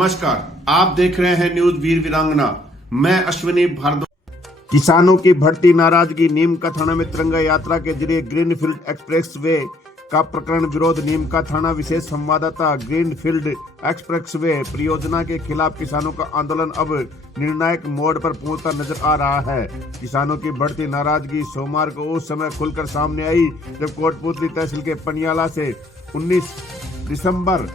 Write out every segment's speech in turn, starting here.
नमस्कार, आप देख रहे हैं न्यूज वीर वीरांगना। मैं अश्विनी भारद्वाज। किसानों की बढ़ती नाराजगी। नीम का थाना में तिरंगा यात्रा के जरिए ग्रीनफील्ड एक्सप्रेसवे का प्रकरण विरोध। नीम का थाना विशेष संवाददाता। ग्रीनफील्ड एक्सप्रेसवे परियोजना के खिलाफ किसानों का आंदोलन अब निर्णायक मोड़ पर पहुंचता नजर आ रहा है। किसानों की बढ़ती नाराजगी सोमवार को उस समय खुलकर सामने आई जब कोटपुतली तहसील के पनियाला से 19 दिसंबर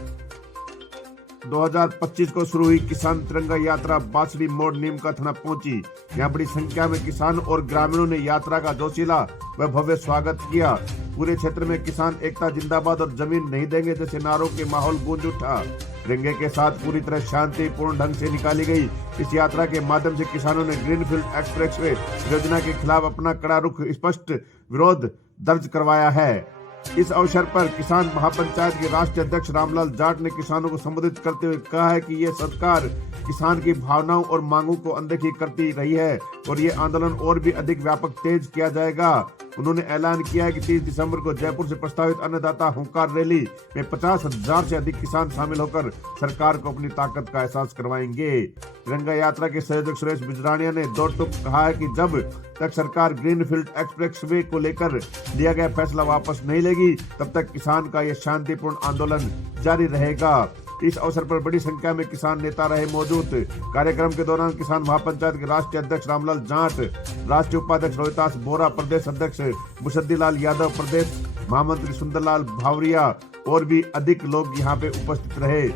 2025 को शुरू हुई किसान तिरंगा यात्रा बांसडी मोड़ नीम का थाना पहुंची। यहां बड़ी संख्या में किसान और ग्रामीणों ने यात्रा का जोशीला व भव्य स्वागत किया। पूरे क्षेत्र में किसान एकता जिंदाबाद और जमीन नहीं देंगे जैसे नारों के माहौल गूंज उठा। तिरंगे के साथ पूरी तरह शांतिपूर्ण ढंग से निकाली गई इस यात्रा के माध्यम से किसानों ने ग्रीनफील्ड एक्सप्रेसवे योजना के खिलाफ अपना कड़ा रुख स्पष्ट विरोध दर्ज करवाया है। इस अवसर पर किसान महापंचायत के राष्ट्रीय अध्यक्ष रामलाल जाट ने किसानों को संबोधित करते हुए कहा है कि ये सरकार किसान की भावनाओं और मांगों को अनदेखी करती रही है और ये आंदोलन और भी अधिक व्यापक तेज किया जाएगा। उन्होंने ऐलान किया है कि 30 दिसंबर को जयपुर से प्रस्तावित अन्नदाता हुंकार रैली में 50,000 से अधिक किसान शामिल होकर सरकार को अपनी ताकत का एहसास करवाएंगे। तिरंगा यात्रा के संयोजक सुरेश बिजरानिया ने दो टूक कहा है कि जब तक सरकार ग्रीनफील्ड एक्सप्रेसवे को लेकर लिया गया फैसला वापस नहीं लेगी तब तक किसान का यह शांतिपूर्ण आंदोलन जारी रहेगा। इस अवसर पर बड़ी संख्या में किसान नेता रहे मौजूद। कार्यक्रम के दौरान किसान महापंचायत के राष्ट्रीय अध्यक्ष रामलाल जाट, राष्ट्रीय उपाध्यक्ष रोहितास बोरा, प्रदेश अध्यक्ष मुसद्दीलाल यादव, प्रदेश महामंत्री सुंदरलाल भावरिया और भी अधिक लोग यहाँ पे उपस्थित रहे।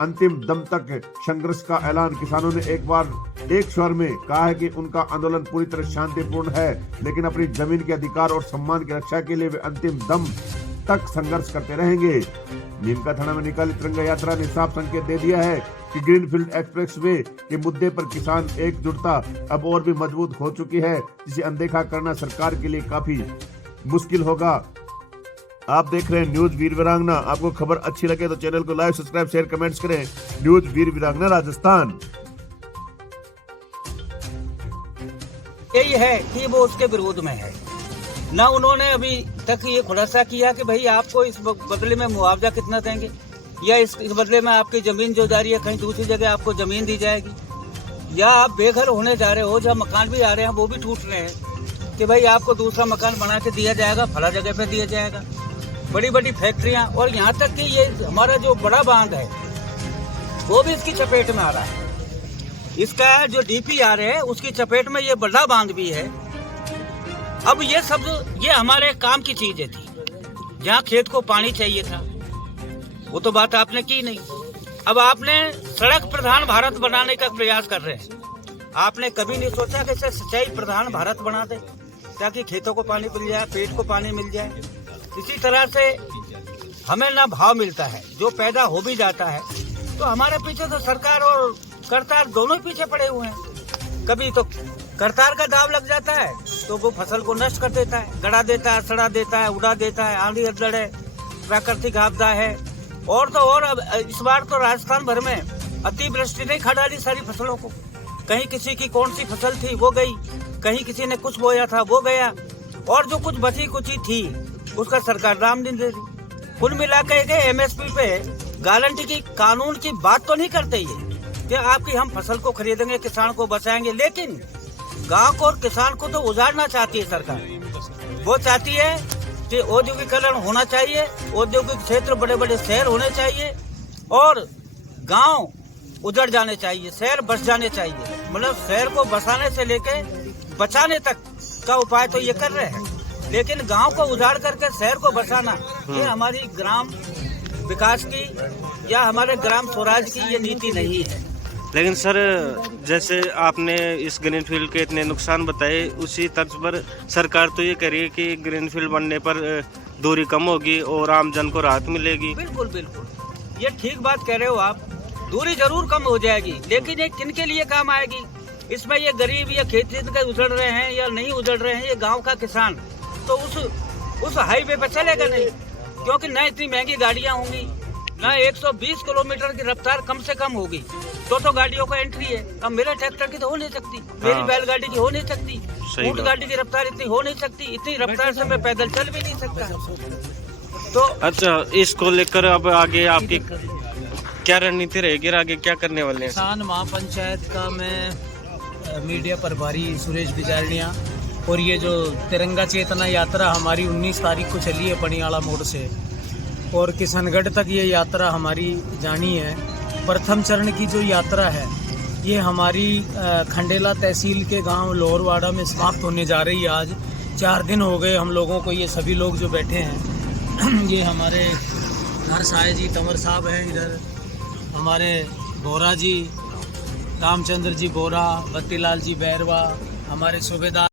अंतिम दम तक संघर्ष का ऐलान। किसानों ने एक बार एक स्वर में कहा है कि उनका आंदोलन पूरी तरह शांतिपूर्ण है, लेकिन अपनी जमीन के अधिकार और सम्मान की रक्षा के लिए वे अंतिम दम तक संघर्ष करते रहेंगे। नीम का थाना में निकाली तिरंगा यात्रा ने साफ संकेत दे दिया है कि ग्रीनफील्ड एक्सप्रेसवे के मुद्दे पर किसान एकजुटता अब और भी मजबूत हो चुकी है, जिसे अनदेखा करना सरकार के लिए काफी मुश्किल होगा। आप देख रहे हैं न्यूज वीर वीरांगना। आपको खबर अच्छी लगे तो चैनल को लाइक, सब्सक्राइब, शेयर, कमेंट्स करें। न्यूज वीर वीरांगना राजस्थान। यही है कि वो उसके विरोध में है। ना उन्होंने अभी तक ये खुलासा किया कि भाई आपको इस बदले में मुआवजा कितना देंगे या इस बदले में आपकी जमीन जो जा रही है कहीं दूसरी जगह आपको जमीन दी जाएगी, या आप बेघर होने जा रहे हो, जहाँ मकान भी आ रहे हैं वो भी टूट रहे हैं कि भाई आपको दूसरा मकान बना के दिया जाएगा, फला जगह पे दिया जाएगा। बड़ी बड़ी फैक्ट्रियां और यहाँ तक कि ये हमारा जो बड़ा बांध है वो भी इसकी चपेट में आ रहा है। इसका जो DPR है उसकी चपेट में ये बड़ा बांध भी है। अब ये सब ये हमारे काम की चीजें थी। जहाँ खेत को पानी चाहिए था वो तो बात आपने की नहीं। अब आपने सड़क प्रधान भारत बनाने का प्रयास कर रहे हैं। आपने कभी नहीं सोचा कि इसे सिंचाई प्रधान भारत बना दे ताकि खेतों को पानी मिल जाए, पेट को पानी मिल जाए। इसी तरह से हमें ना भाव मिलता है, जो पैदा हो भी जाता है तो हमारे पीछे तो सरकार और करतार दोनों ही पीछे पड़े हुए हैं। कभी तो करतार का दाव लग जाता है तो वो फसल को नष्ट कर देता है, गड़ा देता है, सड़ा देता है, उड़ा देता है। आंधी अधड़ है, प्राकृतिक आपदा है, और तो और अब इस बार तो राजस्थान भर में अतिवृष्टि ने खा डाली सारी फसलों को। कहीं किसी की कौन सी फसल थी वो गई, कहीं किसी ने कुछ बोया था वो गया, और जो कुछ बची कुची थी उसका सरकार दाम नहीं दे रही। कुल मिलाकर के MSP पे गारंटी की कानून की बात तो नहीं करते ये कि आपकी हम फसल को खरीदेंगे, किसान को बचाएंगे, लेकिन गांव को और किसान को तो उजाड़ना चाहती है सरकार। वो चाहती है कि औद्योगिकरण होना चाहिए, औद्योगिक क्षेत्र बड़े बड़े शहर होने चाहिए और गांव उजड़ जाने चाहिए, शहर बस जाने चाहिए। मतलब शहर को बसाने से लेके बचाने तक का उपाय तो ये कर रहे हैं, लेकिन गांव को उजाड़ करके शहर को बसाना ये हमारी ग्राम विकास की या हमारे ग्राम स्वराज की ये नीति नहीं है। लेकिन सर, जैसे आपने इस ग्रीनफील्ड के इतने नुकसान बताए, उसी तर्ज पर सरकार तो ये कह रही है कि ग्रीनफील्ड बनने पर दूरी कम होगी और आम जन को राहत मिलेगी। बिल्कुल बिल्कुल, ये ठीक बात कह रहे हो आप। दूरी जरूर कम हो जाएगी, लेकिन ये किन के लिए काम आएगी? इसमें ये गरीब या खेती के उजड़ रहे हैं या नहीं उजड़ रहे हैं, ये गाँव का किसान तो उस हाईवे पे चलेगा नहीं, क्योंकि न इतनी महंगी गाड़ियाँ होंगी, न 120 किलोमीटर की रफ्तार कम से कम होगी। तो गाड़ियों का एंट्री है। अब मेरे ट्रैक्टर की तो हो नहीं सकती, मेरी बैलगाड़ी की हो नहीं सकती, ऊंट गाड़ी की रफ्तार इतनी हो नहीं सकती, इतनी रफ्तार से मैं पैदल चल भी नहीं सकता। तो अच्छा, इसको लेकर अब आगे आपकी क्या रणनीति रहेगी और आगे क्या करने वाले हैं? किसान महापंचायत का मैं मीडिया प्रभारी सुरेश बिजारनिया, और ये जो तिरंगा चेतना यात्रा हमारी 19 तारीख को चली है पनियाला मोड़ से और किशनगढ़ तक ये यात्रा हमारी जानी है। प्रथम चरण की जो यात्रा है ये हमारी खंडेला तहसील के गांव लोहरवाड़ा में समाप्त होने जा रही है। आज 4 दिन हो गए हम लोगों को, ये सभी लोग जो बैठे हैं ये हमारे नरसाय जी तंवर साहब हैं, इधर हमारे बोरा जी, रामचंद्र जी बोरा, बत्तीलाल जी बैरवा, हमारे सूबेदार